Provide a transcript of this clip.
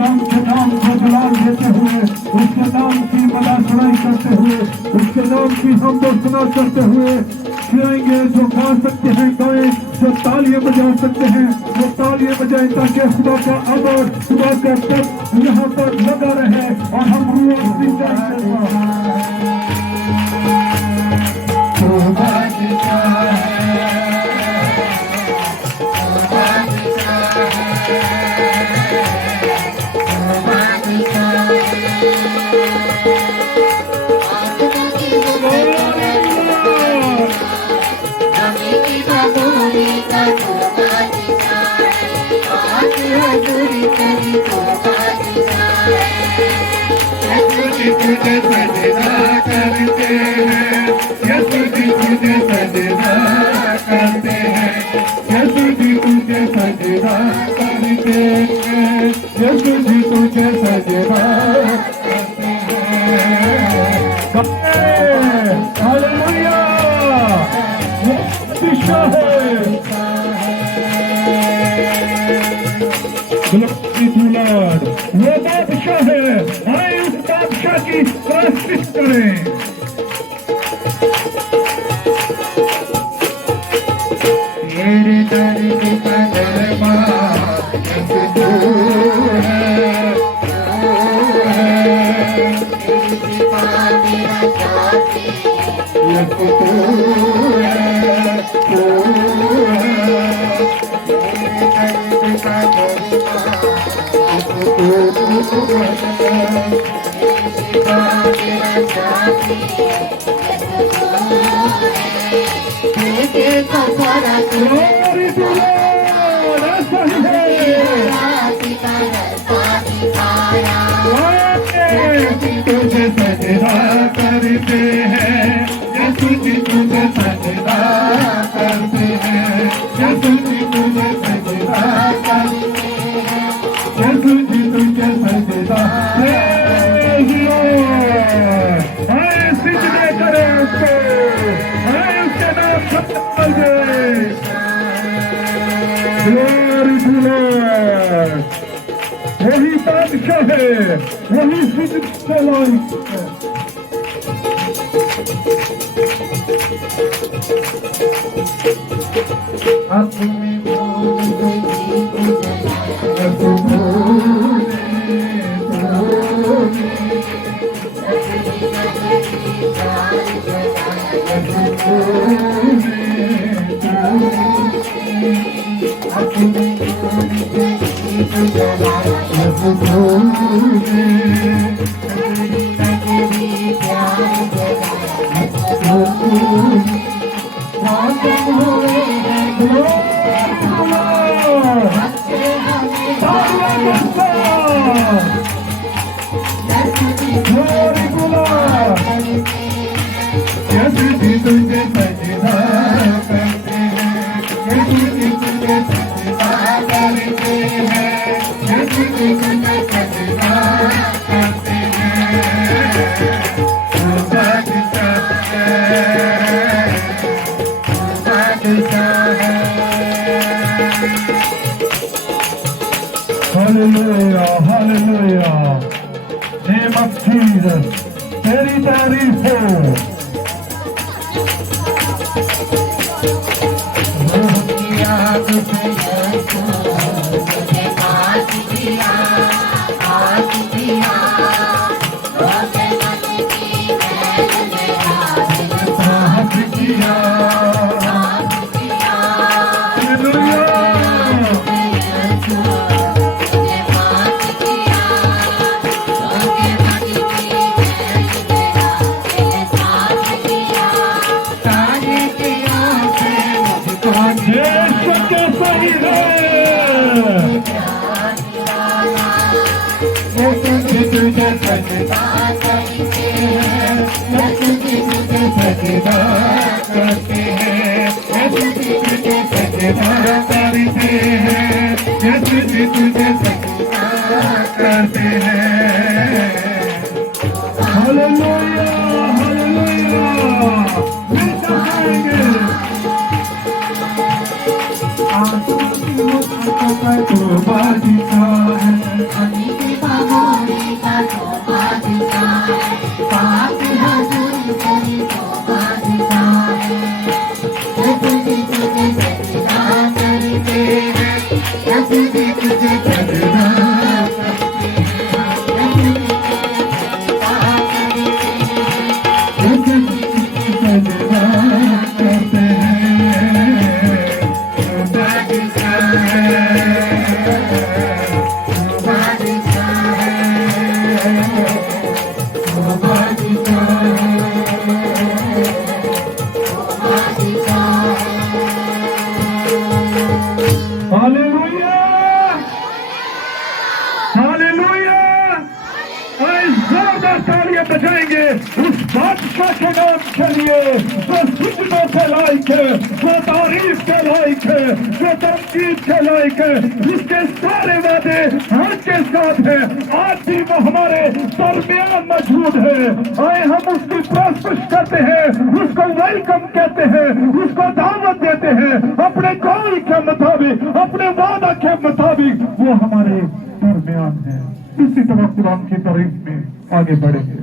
नाम के नाम को जलाल देते हुए, उसके नाम की मदा सुनाई करते हुए, उसके नाम की हम सुना करते हुए गाएंगे। जो गा सकते हैं गाएं, जो तालियां बजा सकते हैं वो तालियां बजाएं, ताकि खुदा का अमर, खुदा का तप यहाँ पर लगा रहे और हम तुझे सजदा करते हैं, यसु जी तुझे सजदा करते हैं, यसु जी तुझे सजदा करते हैं, यसु जी तुझे सजदा करते हैं। हालेलुया, वो बादशाह है, वो बादशाह है। आए उस बादशाह की प्रस्तुति करें। तेरे दर्द का दरबार तू है, तुझे सजदा करते हैं, यसु जी तुझे सजदा करते हैं, यसु जी तुझे सजदा करते हैं, यसु जी तुझे सजदा। आए सिजदे करें उसको, आए उसके नाम पर दे। ग्लोरी टू लॉर्ड, वही बादशाह है, वही सिजदे लायक है। अपने Hallelujah, hallelujah. Name of Jesus. तेरी तारीफ हो। लिए जो सिजदों के लायक है, जो तारीफ के लायक है, जो तमकीद के लायक है, जिसके सारे वादे हर के साथ है, आज भी वो हमारे दरमियान मौजूद है। आए हम उसकी प्रशंसा करते हैं, उसको वेलकम कहते हैं, उसको दावत देते हैं, अपने कौल के मुताबिक, अपने वादा के मुताबिक वो हमारे दरमियान है। इसी तरह कुरान की तारीफ में आगे बढ़ेंगे।